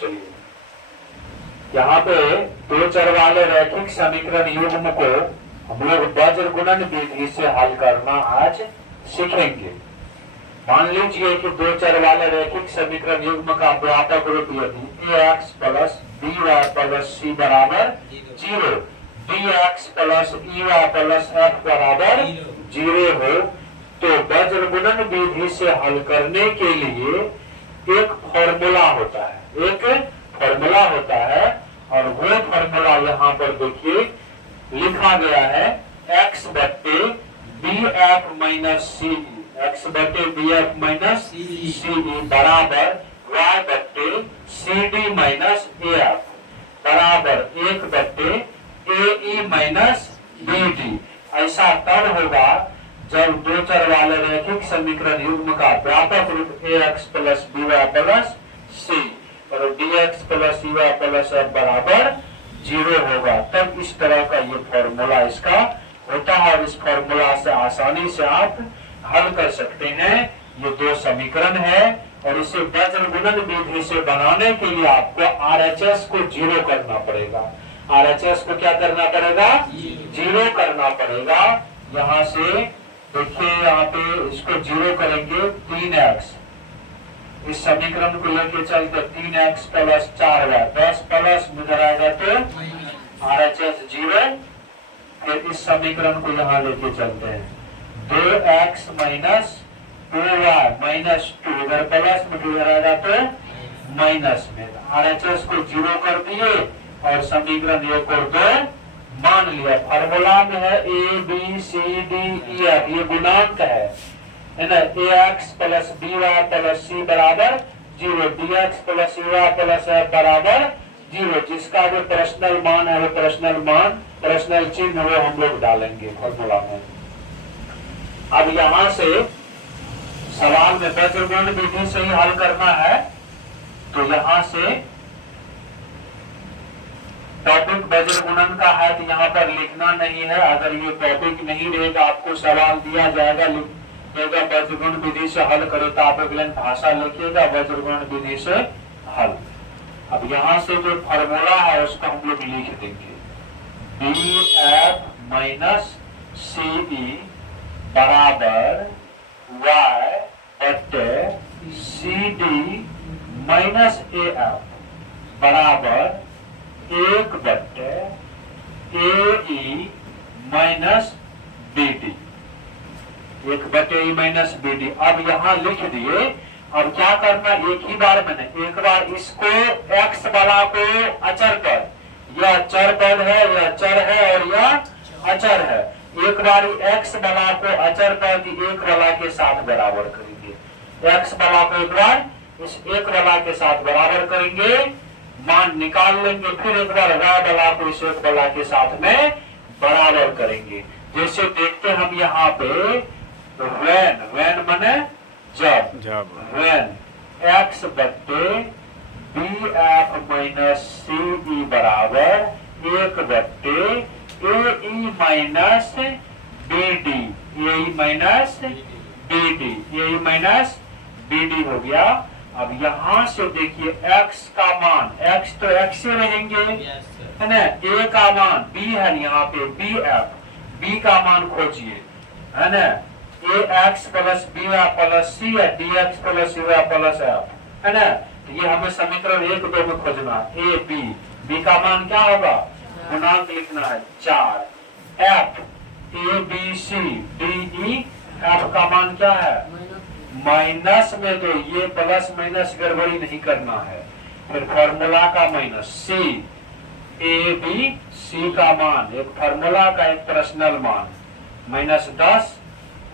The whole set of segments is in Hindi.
चलिए यहाँ पे दो चर वाले रैखिक समीकरण युग्म को हम लोग वज्र गुणन विधि से हल करना आज सीखेंगे। मान लीजिए कि दो चर वाले रैखिक समीकरण युग्म का व्यापक रूप यदि ax plus by plus c बराबर 0, dx plus ey plus f बराबर 0 हो, तो वज्र गुणन विधि से हल करने के लिए एक फॉर्मूला होता है, एक फॉर्मूला होता है। और वो फॉर्मूला यहाँ पर देखिए लिखा गया है x बट्टे bf माइनस सी, x बट्टे bf माइनस सी बराबर y बट्टे cd माइनस af बराबर 1 बट्टे ae माइनस bd। ऐसा तब होगा जब दो चर वाले रैखिक समीकरण युग्म का व्यापक रूप ax plus by plus c और dx plus ey plus f बराबर 0 होगा, तब इस तरह का ये फॉर्मूला इसका होता है। और इस फॉर्मूला से आसानी से आप हल कर सकते हैं। ये दो समीकरण है और इसे वज्र गुणन विधि से बनाने के लिए आपको RHS को 0 करना पड़ेगा। RHS को क्या करना पड़ेगा? 0 करना पड़ेगा। यहाँ से देखिए, यहाँ पे इसको 0 करेंगे 3x, इस समीकरण को लेके चलते 3x प्लस 4y 10 प्लस इधर आएगा तो RHS 0। फिर इस समीकरण को यहाँ लेके चलते हैं 2x माइनस 2y माइनस 2 इधर प्लस में इधर आएगा तो माइनस में। RHS को 0 कर दिए और समीकरण 1 और 2 मान लिया। फॉर्मूला में है a b c d e f, ये गुणांक है ना। ax plus by plus c बराबर 0, dx plus ey plus f बराबर 0। जिसका जो प्रश्नल मान है वो प्रश्नल मान, प्रश्नल चिन्ह वो हम लोग डालेंगे फॉर्मूला में। अब यहाँ से सवाल में वज्र गुणन विधि से ही हल करना है, तो यहाँ से टॉपिक वज्र गुणन का है तो यहाँ पर लिखना नहीं है। अगर ये टॉपिक नहीं रहेगा, आपको सवाल दिया जाएगा वज्र गुणन विधि से हल करे तो आप अगले भाषा लिखिएगा वज्र गुणन विधि से हल। अब यहाँ से जो फॉर्मूला है उसको हम लोग लिख देंगे bf माइनस ce बराबर y बट्टे cd माइनस af बराबर 1 बट्टे ae माइनस bd, 1 बटे e माइनस bd। अब यहाँ लिख दिए। अब क्या करना, एक ही बार मैंने एक बार इसको x वाला को अचर पर, यह चर पद है, यह चर है और यह अचर है। एक बार x वाला को अचर पद 1 वाला के साथ बराबर करेंगे। x वाला को एक बार इस 1 वाला के साथ बराबर करेंगे, मान निकाल लेंगे। फिर एक बार y वाला को इस 1 वाला के साथ में बराबर करेंगे। जैसे देखते हम यहाँ पे when मने जब when x बट्टे bf माइनस ce बराबर 1 बट्टे ae minus bd, ae minus bd, ae minus bd हो गया। अब यहाँ से देखिए x का मान, x तो x से रहेंगे है ना, a का मान b है यहाँ पे bf, b का मान खोजिए है ना। ax plus by plus c है, dx plus ey plus f है ना। तो ये हमें समीकरण 1 2 में खोजना। a b का मान क्या होगा, गुणांक लिखना है 4, f a b c d e f का मान क्या है माइनस में 2, ये प्लस माइनस गड़बड़ी नहीं करना है। फिर फॉर्मूला का minus c a b c का मान, एक फॉर्मूला का एक प्रश्नल मान माइनस 10,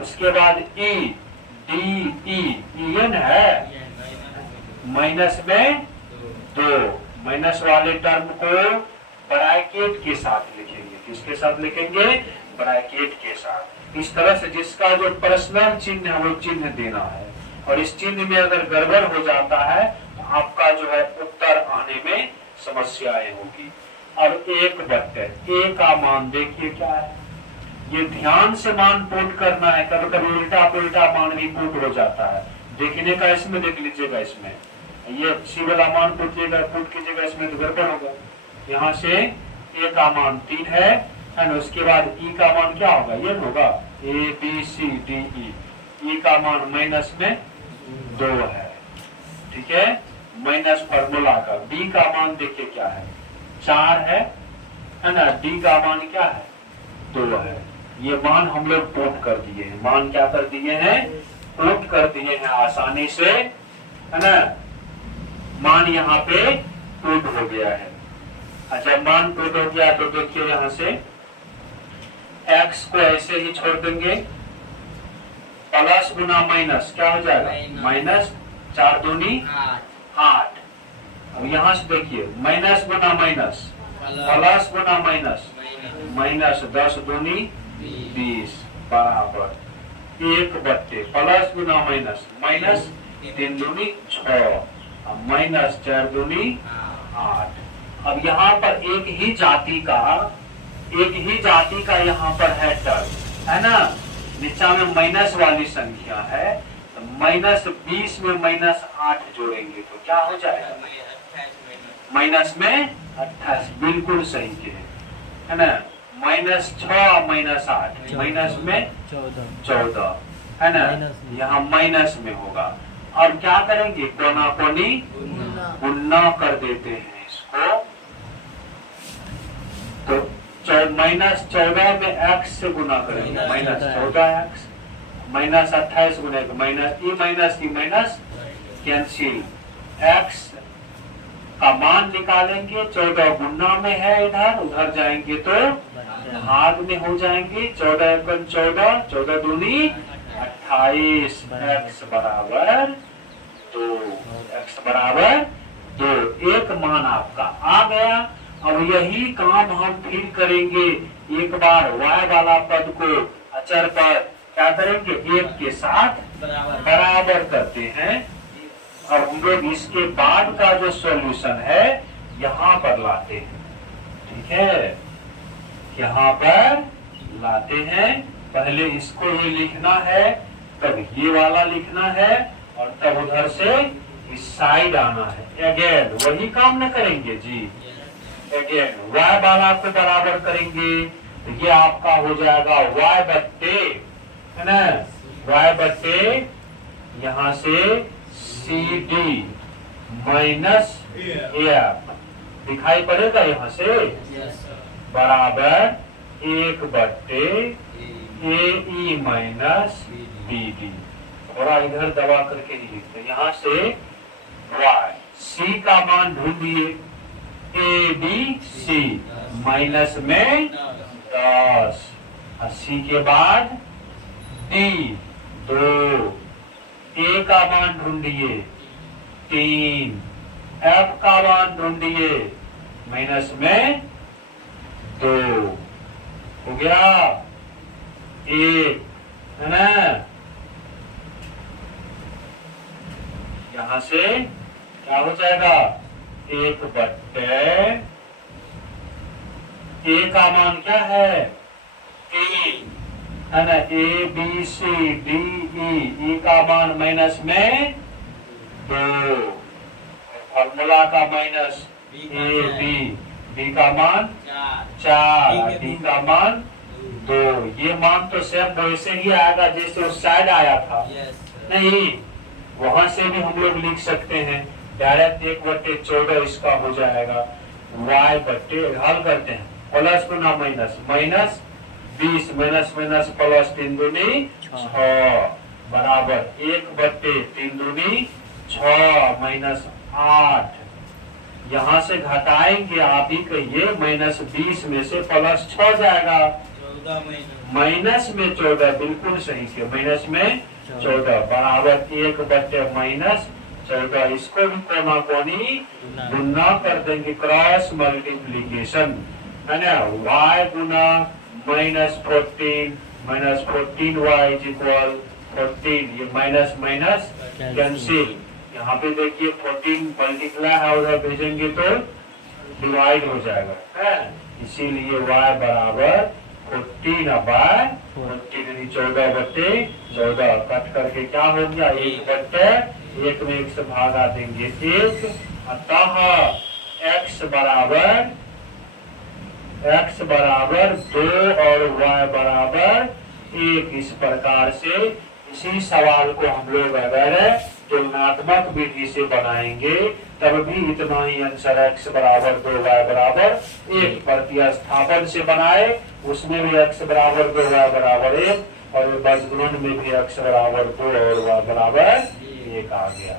उसके बाद e d e n है माइनस में 2, माइनस वाले टर्म को ब्रैकेट के साथ लिखेंगे। किसके साथ लिखेंगे, ब्रैकेट के साथ। इस तरह से जिसका जो प्रश्नल चिन्ह है वो चिन्ह देना है, और इस चिन्ह में अगर गड़बड़ हो जाता है तो आपका जो है उत्तर आने में समस्याएं होगी। अब 1 बट्टे a का मान देखिए क्या है, ये ध्यान से मान पुट करना है। कभी कभी उल्टा पुल्टा मान भी पुट हो जाता है, देखने का इसमें देख लीजिएगा। इसमें ये सी वाला मान पुट कीजिएगा, इसमें तो गड़बड़ होगा। यहाँ से ए का मान 3 है ना, उसके बाद ई का मान क्या होगा, ये होगा A B C D E का मान माइनस में 2 है, ठीक है, माइनस फॉर्मूला का। बी का मान देखिए क्या है, 4 है ना, डी का मान क्या है, 2 है। ये मान हम लोग पुट कर दिए हैं, मान क्या कर दिए हैं, पुट कर दिए हैं आसानी से, है ना। मान यहाँ पे पुट हो गया है। अच्छा, मान पुट हो गया तो देखिए यहाँ से x को ऐसे ही छोड़ देंगे, प्लस गुना माइनस क्या हो जाएगा, माइनस 4 दूनी 8। अब यहाँ से देखिए माइनस गुना माइनस प्लस गुना माइनस, माइनस 10 दूनी 20 बराबर 1/, प्लस गुना माइनस, माइनस 3 दूनी 6, माइनस 4 दूनी 8। अब यहाँ पर एक ही जाति का यहाँ पर है टर्म, है ना, नीचा में माइनस वाली संख्या है, तो माइनस 20 में माइनस 8 जोड़ेंगे तो क्या हो जाएगा, माइनस में 28, बिल्कुल सही के है ना, माइनस 6 माइनस 8, माइनस में 14 है ना, यहाँ माइनस में होगा। और क्या करेंगे, कोना कोनी गुना कर देते हैं इसको, तो माइनस 14 में x से गुना करेंगे, माइनस 14x, माइनस 28 गुना minus E minus cancel, x का मान निकालेंगे, 14 गुना में है, इधर उधर जाएंगे तो भाग में हो जाएंगे, 14 एकम 14, 14 दूनी 28, x बराबर 2, x बराबर 2, एक मान आपका आ गया। अब यही काम हम फिर करेंगे, एक बार y वाला पद को अचर पर क्या करेंगे, 1 के साथ बराबर करते हैं। और हम लोग इसके बाद का जो सॉल्यूशन है यहाँ पर लाते हैं, ठीक है, यहाँ पर लाते हैं। पहले इसको ये लिखना है, तब ये वाला लिखना है, और तब उधर से इस साइड आना है। अगेन वही काम न करेंगे जी, अगेन y वाला को बराबर करेंगे, तो ये आपका हो जाएगा y/, है ना, y/, यहाँ से CD माइनस f दिखाई पड़ेगा यहाँ से, बराबर 1/, AE माइनस BD। थोड़ा इधर दबा करके ही लिखते हैं, यहाँ से y, C का मान ढूंढिए, ABC माइनस में 10, C के बाद D 2, A का मान ढूंढिए 3, F का मान ढूंढिए माइनस में 2, हो गया 1, है ना। यहाँ से क्या हो जाएगा, 1/, A का मान क्या है 3, है ना, ABCDE का मान माइनस में 2, फॉर्मूला का माइनस B का मान 4, D का मान 2। ये मान तो सेम वैसे ही आएगा जैसे उस साइड आया था, नहीं, वहां से भी हम लोग लिख सकते हैं, डायरेक्ट 1/14 इसका हो जाएगा, y/, हल करते हैं, प्लस गुना minus, minus 20 minus minus plus 3 दूनी 6 बराबर 1/3 दूनी 6 माइनस 8। यहाँ से घटाएंगे, आप ही कहिए, माइनस 20 में से प्लस 6 जाएगा, माइनस में 14, बिल्कुल सही से, माइनस में 14 बराबर 1/, माइनस 14। इसको भी कोना कोनी गुना कर देंगे, क्रॉस मल्टीप्लीकेशन, है ना, y Guna minus 14y is equal 14, ये माइनस माइनस कैंसिल, यहाँ पे देखिए 14 मल्टीप्लाई है, उधर भेजेंगे तो डिवाइड हो जाएगा, है, इसीलिए y बराबर 14/14, 14/14 कट करके क्या हो गया, 1/, 1 में 1 से भागा देंगे 1, अतः x बराबर 2 और y बराबर 1। इस प्रकार से इसी सवाल को हम लोग अगर तुलनात्मक विधि से बनाएंगे तब भी इतना ही आंसर x बराबर 2 y बराबर 1। प्रतिस्थापन से बनाए उसमें भी x बराबर 2 y बराबर 1 और बजगुणन में भी x बराबर 2 और y बराबर 1 आ गया।